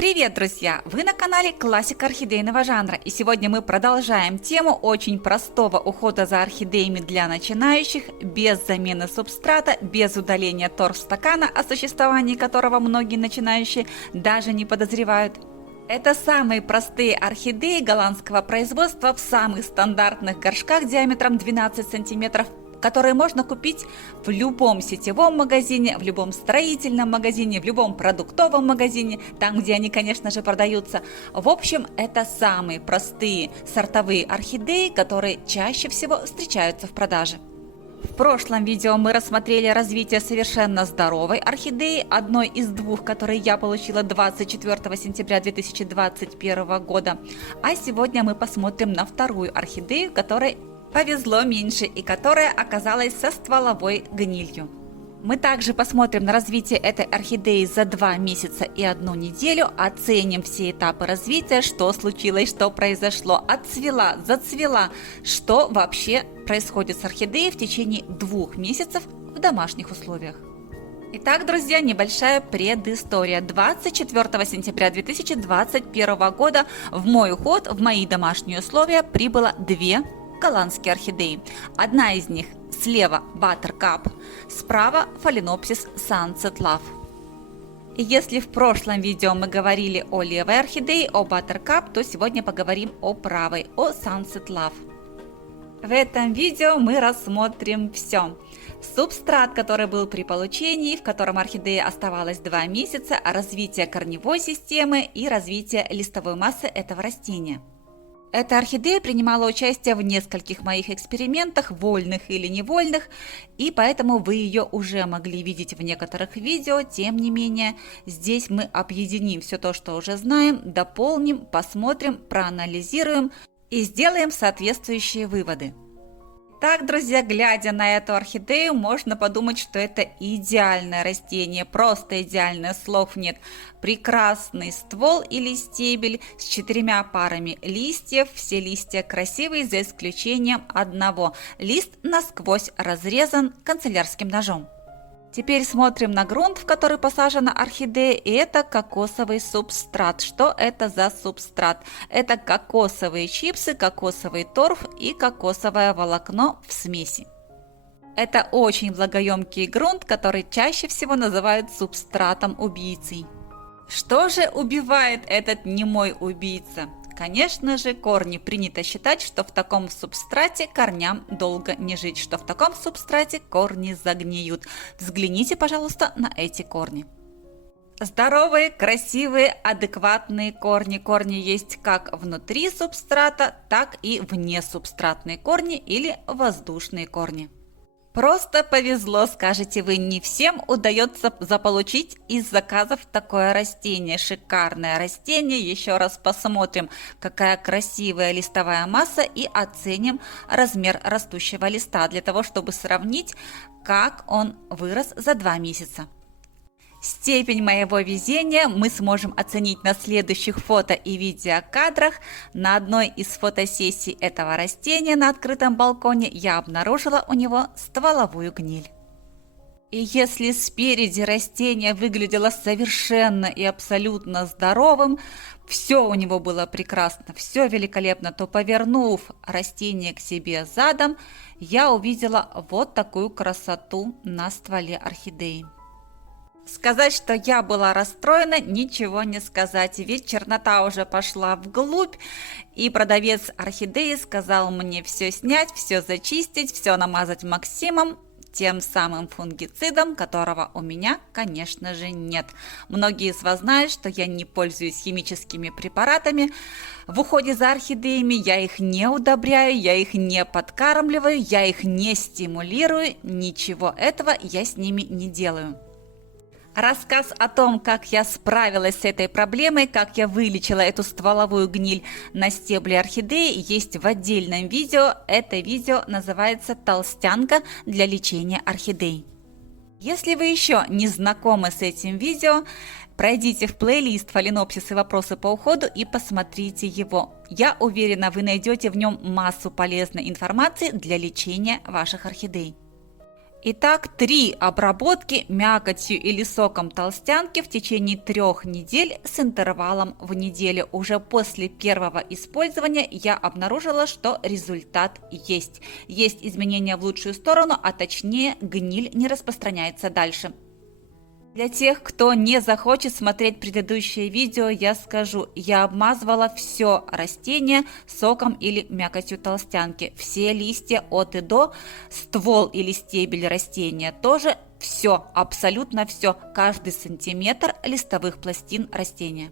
Привет, друзья! Вы на канале Классика орхидейного жанра, и сегодня мы продолжаем тему очень простого ухода за орхидеями для начинающих, без замены субстрата, без удаления торфстакана, о существовании которого многие начинающие даже не подозревают. Это самые простые орхидеи голландского производства в самых стандартных горшках диаметром 12 см, которые можно купить в любом сетевом магазине, в любом строительном магазине, в любом продуктовом магазине, там, где они, конечно же, продаются. В общем, это самые простые сортовые орхидеи, которые чаще всего встречаются в продаже. В прошлом видео мы рассмотрели развитие совершенно здоровой орхидеи, одной из двух, которые я получила 24 сентября 2021 года. А сегодня мы посмотрим на вторую орхидею, которой повезло меньше и которая оказалась со стволовой гнилью. Мы также посмотрим на развитие этой орхидеи за 2 месяца и 1 неделю, оценим все этапы развития, что случилось, что произошло, отцвела, зацвела, что вообще происходит с орхидеей в течение 2 месяцев в домашних условиях. Итак, друзья, небольшая предыстория. 24 сентября 2021 года в мой уход, в мои домашние условия прибыло 2 голландские орхидеи. Одна из них слева Buttercup, справа Phalaenopsis Sunset Love. И если в прошлом видео мы говорили о левой орхидее, о Buttercup, то сегодня поговорим о правой, о Sunset Love. В этом видео мы рассмотрим все. Субстрат, который был при получении, в котором орхидея оставалась 2 месяца, развитие корневой системы и развитие листовой массы этого растения. Эта орхидея принимала участие в нескольких моих экспериментах, вольных или невольных, и поэтому вы ее уже могли видеть в некоторых видео. Тем не менее, здесь мы объединим все то, что уже знаем, дополним, посмотрим, проанализируем и сделаем соответствующие выводы. Так, друзья, глядя на эту орхидею, можно подумать, что это идеальное растение, просто идеальное, слов нет. Прекрасный ствол или стебель с 4 парами листьев, все листья красивые, за исключением одного. Лист насквозь разрезан канцелярским ножом. Теперь смотрим на грунт, в который посажена орхидея, и это кокосовый субстрат. Что это за субстрат? Это кокосовые чипсы, кокосовый торф и кокосовое волокно в смеси. Это очень влагоемкий грунт, который чаще всего называют субстратом-убийцей. Что же убивает этот немой убийца? Конечно же, корни. Принято считать, что в таком субстрате корням долго не жить, что в таком субстрате корни загниют. Взгляните, пожалуйста, на эти корни. Здоровые, красивые, адекватные корни. Корни есть как внутри субстрата, так и внесубстратные корни или воздушные корни. Просто повезло, скажете вы, не всем удается заполучить из заказов такое растение. Шикарное растение. Еще раз посмотрим, какая красивая листовая масса, и оценим размер растущего листа, для того, чтобы сравнить, как он вырос за 2 месяца. Степень моего везения мы сможем оценить на следующих фото и видеокадрах. На одной из фотосессий этого растения на открытом балконе я обнаружила у него стволовую гниль. И если спереди растение выглядело совершенно и абсолютно здоровым, все у него было прекрасно, все великолепно, то, повернув растение к себе задом, я увидела вот такую красоту на стволе орхидеи. Сказать, что я была расстроена, ничего не сказать, ведь чернота уже пошла вглубь, и продавец орхидеи сказал мне все снять, все зачистить, все намазать Максимом, тем самым фунгицидом, которого у меня, конечно же, нет. Многие из вас знают, что я не пользуюсь химическими препаратами. В уходе за орхидеями я их не удобряю, я их не подкармливаю, я их не стимулирую, ничего этого я с ними не делаю. Рассказ о том, как я справилась с этой проблемой, как я вылечила эту стволовую гниль на стебле орхидеи, есть в отдельном видео. Это видео называется «Толстянка для лечения орхидей». Если вы еще не знакомы с этим видео, пройдите в плейлист «Phalaenopsis и вопросы по уходу» и посмотрите его. Я уверена, вы найдете в нем массу полезной информации для лечения ваших орхидей. Итак, 3 обработки мякотью или соком толстянки в течение 3 недель с интервалом в неделю. Уже после первого использования я обнаружила, что результат есть. Есть изменения в лучшую сторону, а точнее гниль не распространяется дальше. Для тех, кто не захочет смотреть предыдущее видео, я скажу, я обмазывала все растение соком или мякотью толстянки. Все листья от и до, ствол или стебель растения тоже, все, абсолютно все, каждый сантиметр листовых пластин растения.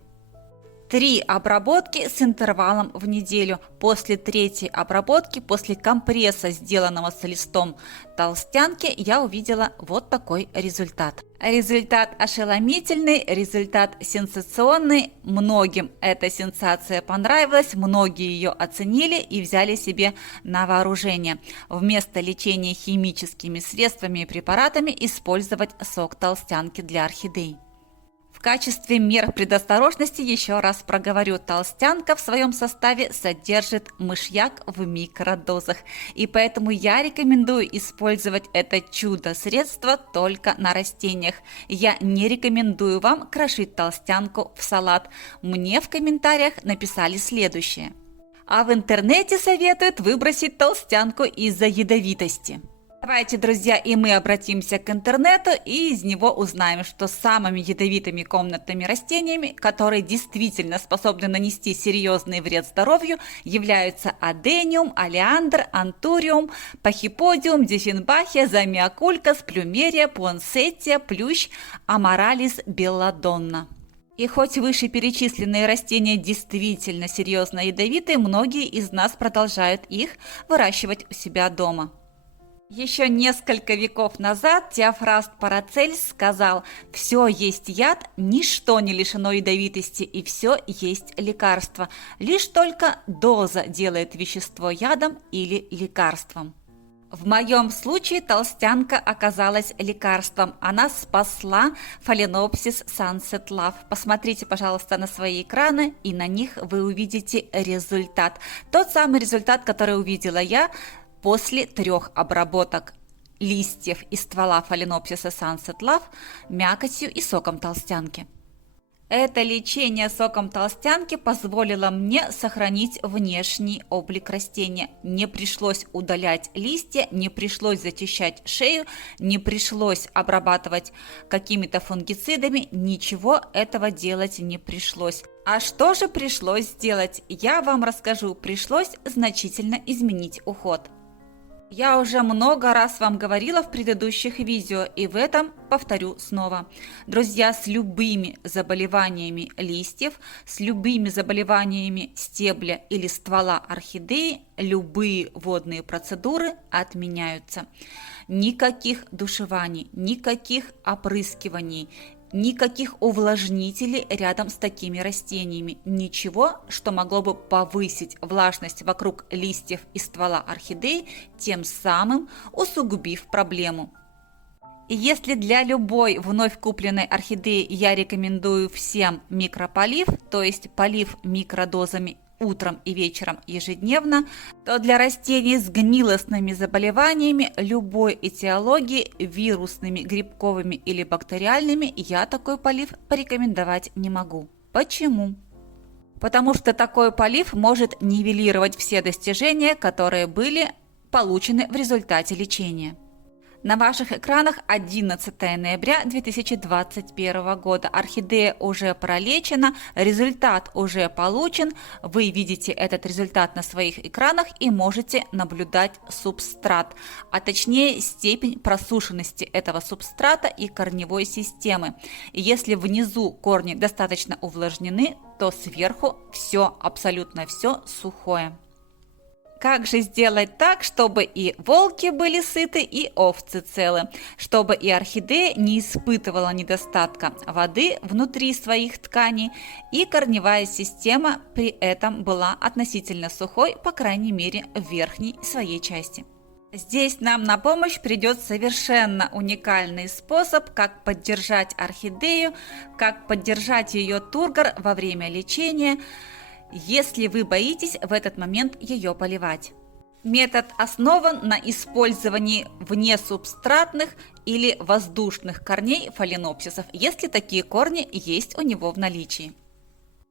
3 обработки с интервалом в неделю. После 3-й обработки, после компресса, сделанного с листом толстянки, я увидела вот такой результат. Результат ошеломительный, результат сенсационный. Многим эта сенсация понравилась, многие ее оценили и взяли себе на вооружение. Вместо лечения химическими средствами и препаратами использовать сок толстянки для орхидей. В качестве мер предосторожности еще раз проговорю, толстянка в своем составе содержит мышьяк в микродозах, и поэтому я рекомендую использовать это чудо-средство только на растениях. Я не рекомендую вам крошить толстянку в салат. Мне в комментариях написали следующее. А в интернете советуют выбросить толстянку из-за ядовитости. Давайте, друзья, и мы обратимся к интернету и из него узнаем, что самыми ядовитыми комнатными растениями, которые действительно способны нанести серьезный вред здоровью, являются адениум, олеандр, антуриум, пахиподиум, диффенбахия, замиокулькас, плюмерия, пуансеттия, плющ, аморалис, белладонна. И хоть вышеперечисленные растения действительно серьезно ядовиты, многие из нас продолжают их выращивать у себя дома. Еще несколько веков назад Теофраст Парацельс сказал: «Все есть яд, ничто не лишено ядовитости, и все есть лекарство. Лишь только доза делает вещество ядом или лекарством». В моем случае толстянка оказалась лекарством. Она спасла Phalaenopsis Sunset Love. Посмотрите, пожалуйста, на свои экраны, и на них вы увидите результат. Тот самый результат, который увидела я после 3 обработок листьев и ствола Phalaenopsis Sunset Love мякотью и соком толстянки. Это лечение соком толстянки позволило мне сохранить внешний облик растения. Не пришлось удалять листья, не пришлось зачищать шею, не пришлось обрабатывать какими-то фунгицидами, ничего этого делать не пришлось. А что же пришлось сделать? Я вам расскажу. Пришлось значительно изменить уход. Я уже много раз вам говорила в предыдущих видео, и в этом повторю снова. Друзья, с любыми заболеваниями листьев, с любыми заболеваниями стебля или ствола орхидеи, любые водные процедуры отменяются. Никаких душеваний, никаких опрыскиваний, никаких увлажнителей рядом с такими растениями. Ничего, что могло бы повысить влажность вокруг листьев и ствола орхидей, тем самым усугубив проблему. И если для любой вновь купленной орхидеи я рекомендую всем микрополив, то есть полив микродозами утром и вечером ежедневно, то для растений с гнилостными заболеваниями любой этиологии, вирусными, грибковыми или бактериальными, я такой полив порекомендовать не могу. Почему? Потому что такой полив может нивелировать все достижения, которые были получены в результате лечения. На ваших экранах 11 ноября 2021 года. Орхидея уже пролечена, результат уже получен. Вы видите этот результат на своих экранах и можете наблюдать субстрат, а точнее степень просушенности этого субстрата и корневой системы. И если внизу корни достаточно увлажнены, то сверху все, абсолютно все сухое. Как же сделать так, чтобы и волки были сыты, и овцы целы, чтобы и орхидея не испытывала недостатка воды внутри своих тканей, и корневая система при этом была относительно сухой, по крайней мере, в верхней своей части? Здесь нам на помощь придет совершенно уникальный способ, как поддержать орхидею, как поддержать ее тургор во время лечения, если вы боитесь в этот момент ее поливать. Метод основан на использовании внесубстратных или воздушных корней фаленопсисов, если такие корни есть у него в наличии.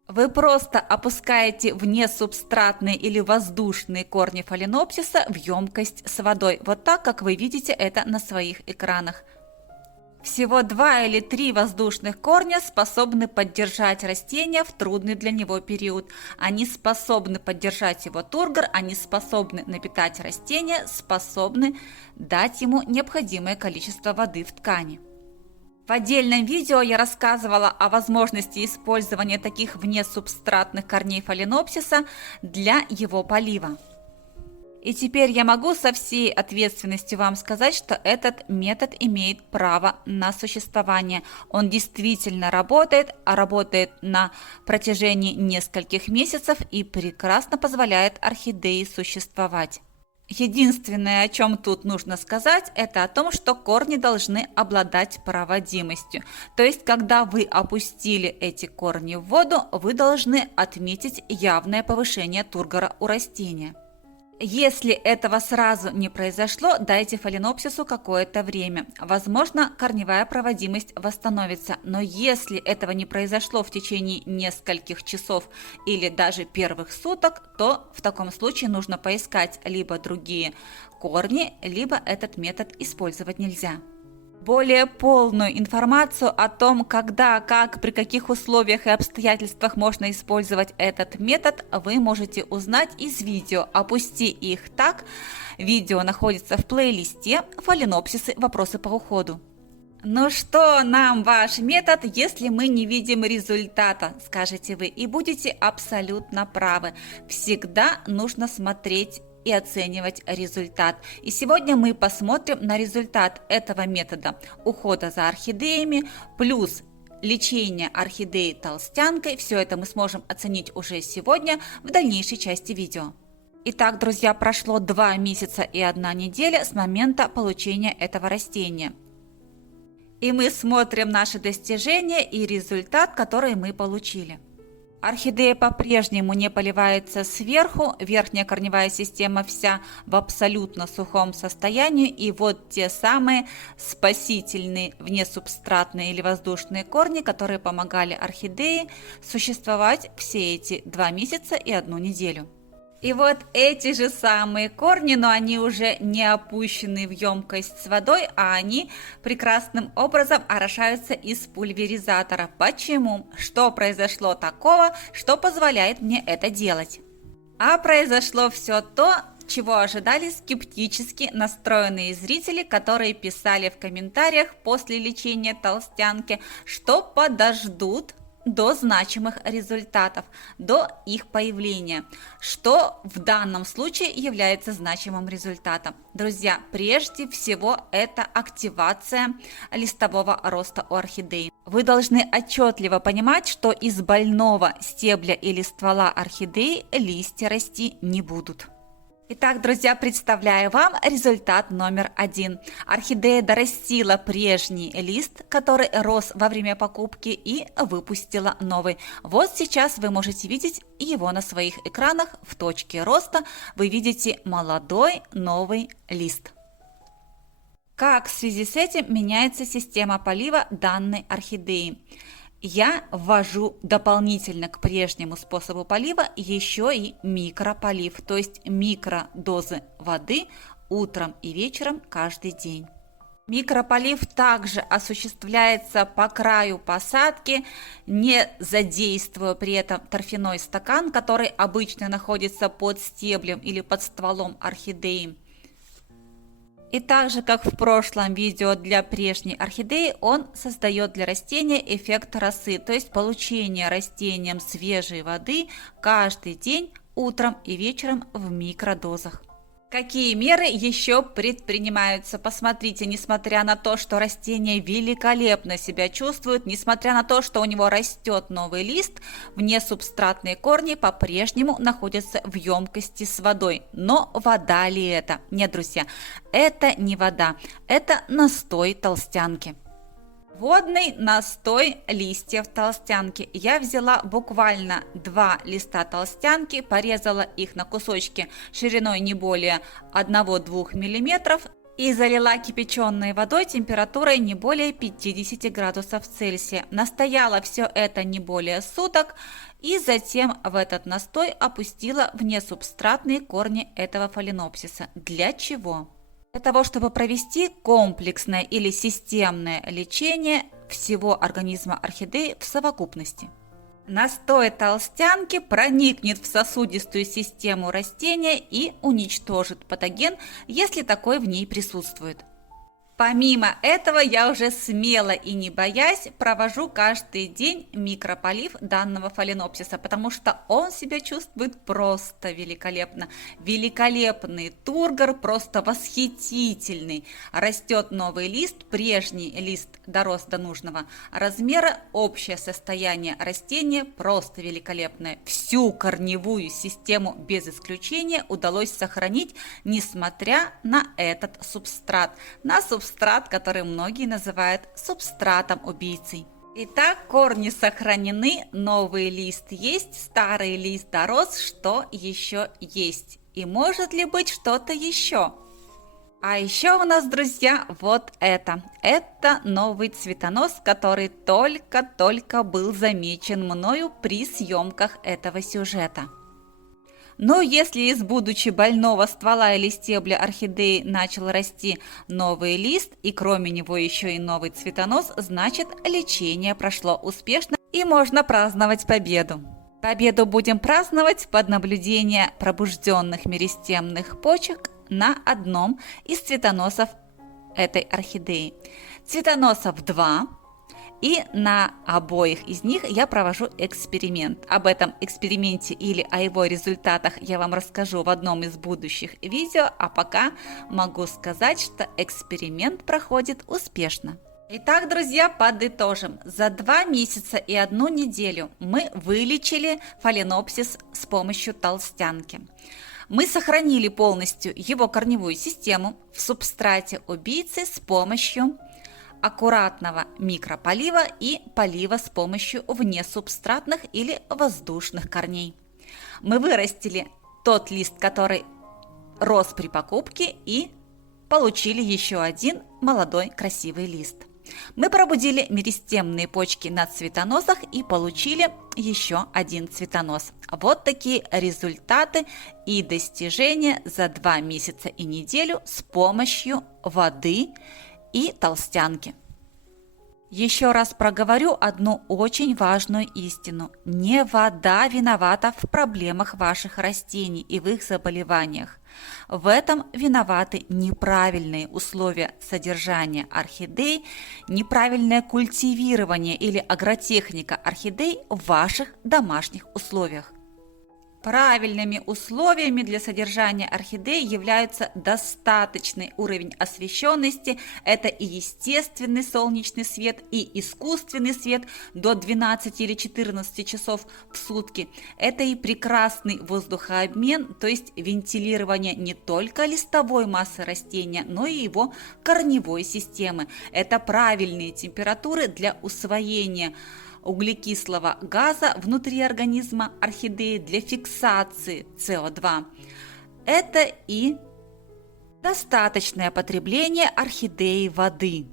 Вы просто опускаете внесубстратные или воздушные корни фаленопсиса в емкость с водой, вот так, как вы видите это на своих экранах. Всего 2 или 3 воздушных корня способны поддержать растение в трудный для него период. Они способны поддержать его тургор, они способны напитать растение, способны дать ему необходимое количество воды в ткани. В отдельном видео я рассказывала о возможности использования таких внесубстратных корней фаленопсиса для его полива. И теперь я могу со всей ответственностью вам сказать, что этот метод имеет право на существование. Он действительно работает, а работает на протяжении нескольких месяцев и прекрасно позволяет орхидее существовать. Единственное, о чем тут нужно сказать, это о том, что корни должны обладать проводимостью. То есть, когда вы опустили эти корни в воду, вы должны отметить явное повышение тургора у растения. Если этого сразу не произошло, дайте фаленопсису какое-то время. Возможно, корневая проводимость восстановится, но если этого не произошло в течение нескольких часов или даже первых суток, то в таком случае нужно поискать либо другие корни, либо этот метод использовать нельзя. Более полную информацию о том, когда, как, при каких условиях и обстоятельствах можно использовать этот метод, вы можете узнать из видео «Опусти их так». Видео находится в плейлисте «Фаленопсисы. Вопросы по уходу». Ну что нам ваш метод, если мы не видим результата, скажете вы, и будете абсолютно правы. Всегда нужно смотреть и оценивать результат. И сегодня мы посмотрим на результат этого метода ухода за орхидеями плюс лечение орхидеи толстянкой. Все это мы сможем оценить уже сегодня в дальнейшей части видео. Итак, друзья, прошло 2 месяца и 1 неделя с момента получения этого растения. И мы смотрим наши достижения и результат, который мы получили. Орхидея по-прежнему не поливается сверху, верхняя корневая система вся в абсолютно сухом состоянии, и вот те самые спасительные внесубстратные или воздушные корни, которые помогали орхидее существовать все эти 2 месяца и 1 неделю. И вот эти же самые корни, но они уже не опущены в емкость с водой, а они прекрасным образом орошаются из пульверизатора. Почему? Что произошло такого, что позволяет мне это делать? А произошло все то, чего ожидали скептически настроенные зрители, которые писали в комментариях после лечения толстянки, что подождут до значимых результатов, до их появления, что в данном случае является значимым результатом. Друзья, прежде всего это активация листового роста у орхидеи. Вы должны отчетливо понимать, что из больного стебля или ствола орхидеи листья расти не будут. Итак, друзья, представляю вам результат номер 1. Орхидея дорастила прежний лист, который рос во время покупки, и выпустила новый. Вот сейчас вы можете видеть его на своих экранах. В точке роста вы видите молодой новый лист. Как в связи с этим меняется система полива данной орхидеи? Я ввожу дополнительно к прежнему способу полива еще и микрополив, то есть микродозы воды утром и вечером каждый день. Микрополив также осуществляется по краю посадки, не задействуя при этом торфяной стакан, который обычно находится под стеблем или под стволом орхидеи. И так же, как в прошлом видео для прежней орхидеи, он создает для растения эффект росы, то есть получение растением свежей воды каждый день утром и вечером в микродозах. Какие меры еще предпринимаются? Посмотрите, несмотря на то, что растение великолепно себя чувствует, несмотря на то, что у него растет новый лист, внесубстратные корни по-прежнему находятся в емкости с водой. Но вода ли это? Нет, друзья, это не вода, это настой толстянки. Водный настой листьев толстянки. Я взяла буквально 2 листа толстянки, порезала их на кусочки шириной не более 1-2 мм и залила кипяченой водой температурой не более 50 градусов Цельсия. Настояла все это не более суток и затем в этот настой опустила внесубстратные корни этого фаленопсиса. Для чего? Для того, чтобы провести комплексное или системное лечение всего организма орхидеи в совокупности. Настой толстянки проникнет в сосудистую систему растения и уничтожит патоген, если такой в ней присутствует. Помимо этого, я уже смело и не боясь провожу каждый день микрополив данного фаленопсиса, потому что он себя чувствует просто великолепно. Великолепный тургор, просто восхитительный. Растет новый лист, прежний лист дорос до нужного размера, общее состояние растения просто великолепное. Всю корневую систему без исключения удалось сохранить, несмотря на этот субстрат. На субстрат, который многие называют субстратом-убийцей. Итак, корни сохранены, новый лист есть, старый лист дорос, что еще есть? И может ли быть что-то еще? А еще у нас, друзья, вот это. Это новый цветонос, который только-только был замечен мною при съемках этого сюжета. Но если из будучи больного ствола или стебля орхидеи начал расти новый лист, и кроме него еще и новый цветонос, значит лечение прошло успешно и можно праздновать победу. Победу будем праздновать под наблюдение пробужденных меристемных почек на одном из цветоносов этой орхидеи. Цветоносов 2. И на обоих из них я провожу эксперимент. Об этом эксперименте или о его результатах я вам расскажу в одном из будущих видео, а пока могу сказать, что эксперимент проходит успешно. Итак, друзья, подытожим. За 2 месяца и 1 неделю мы вылечили фаленопсис с помощью толстянки. Мы сохранили полностью его корневую систему в субстрате убийцы с помощью аккуратного микрополива и полива с помощью внесубстратных или воздушных корней. Мы вырастили тот лист, который рос при покупке, и получили еще один молодой красивый лист. Мы пробудили меристемные почки на цветоносах и получили еще один цветонос. Вот такие результаты и достижения за 2 месяца и неделю с помощью воды и толстянки. Еще раз проговорю одну очень важную истину. Не вода виновата в проблемах ваших растений и в их заболеваниях. В этом виноваты неправильные условия содержания орхидей, неправильное культивирование или агротехника орхидей в ваших домашних условиях. Правильными условиями для содержания орхидей являются достаточный уровень освещенности, это и естественный солнечный свет, и искусственный свет до 12 или 14 часов в сутки. Это и прекрасный воздухообмен, то есть вентилирование не только листовой массы растения, но и его корневой системы. Это правильные температуры для усвоения углекислого газа внутри организма орхидеи для фиксации СО2. Это и достаточное потребление орхидеи воды.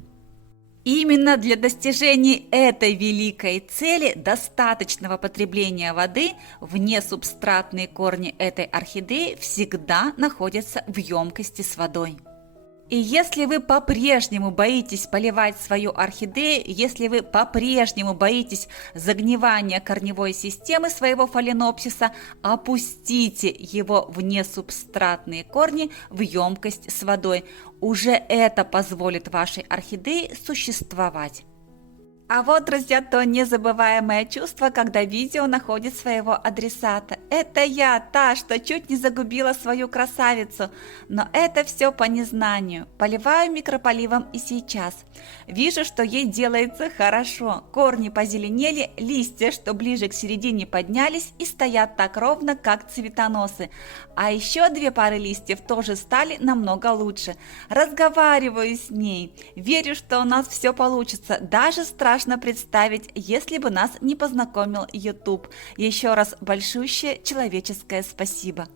Именно для достижения этой великой цели достаточного потребления воды внесубстратные корни этой орхидеи всегда находятся в емкости с водой. И если вы по-прежнему боитесь поливать свою орхидею, если вы по-прежнему боитесь загнивания корневой системы своего фаленопсиса, опустите его внесубстратные корни в емкость с водой. Уже это позволит вашей орхидее существовать. А вот, друзья, то незабываемое чувство, когда видео находит своего адресата. Это я, та, что чуть не загубила свою красавицу. Но это все по незнанию. Поливаю микрополивом и сейчас. Вижу, что ей делается хорошо. Корни позеленели, листья, что ближе к середине, поднялись и стоят так ровно, как цветоносы. А еще 2 пары листьев тоже стали намного лучше. Разговариваю с ней. Верю, что у нас все получится. Даже страшно представить, если бы нас не познакомил YouTube. Еще раз большущее человеческое спасибо.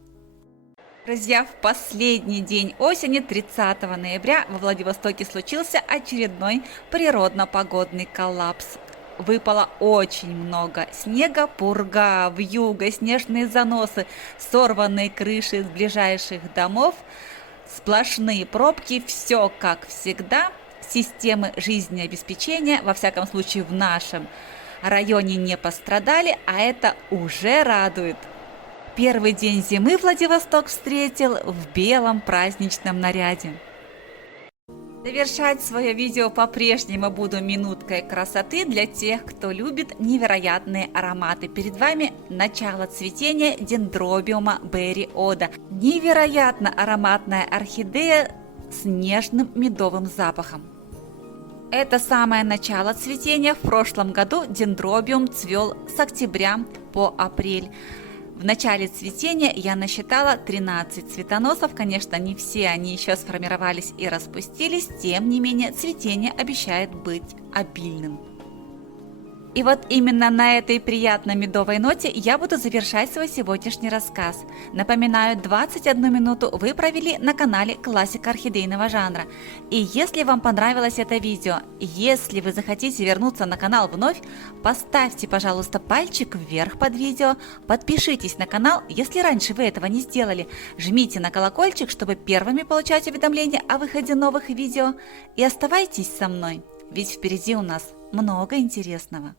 Друзья, в последний день осени, 30 ноября, во Владивостоке случился очередной природно-погодный коллапс. Выпало очень много снега, пурга, вьюга, снежные заносы, сорванные крыши с ближайших домов, сплошные пробки, все как всегда. Системы жизнеобеспечения, во всяком случае в нашем районе, не пострадали, а это уже радует. Первый день зимы Владивосток встретил в белом праздничном наряде. Завершать свое видео по-прежнему буду минуткой красоты для тех, кто любит невероятные ароматы. Перед вами начало цветения дендробиума Берри Ода. Невероятно ароматная орхидея с нежным медовым запахом. Это самое начало цветения. В прошлом году дендробиум цвел с октября по апрель. В начале цветения я насчитала 13 цветоносов. Конечно, не все они еще сформировались и распустились, тем не менее цветение обещает быть обильным. И вот именно на этой приятной медовой ноте я буду завершать свой сегодняшний рассказ. Напоминаю, 21 минуту вы провели на канале Классика орхидейного жанра. И если вам понравилось это видео, если вы захотите вернуться на канал вновь, поставьте, пожалуйста, пальчик вверх под видео, подпишитесь на канал, если раньше вы этого не сделали, жмите на колокольчик, чтобы первыми получать уведомления о выходе новых видео, и оставайтесь со мной, ведь впереди у нас много интересного.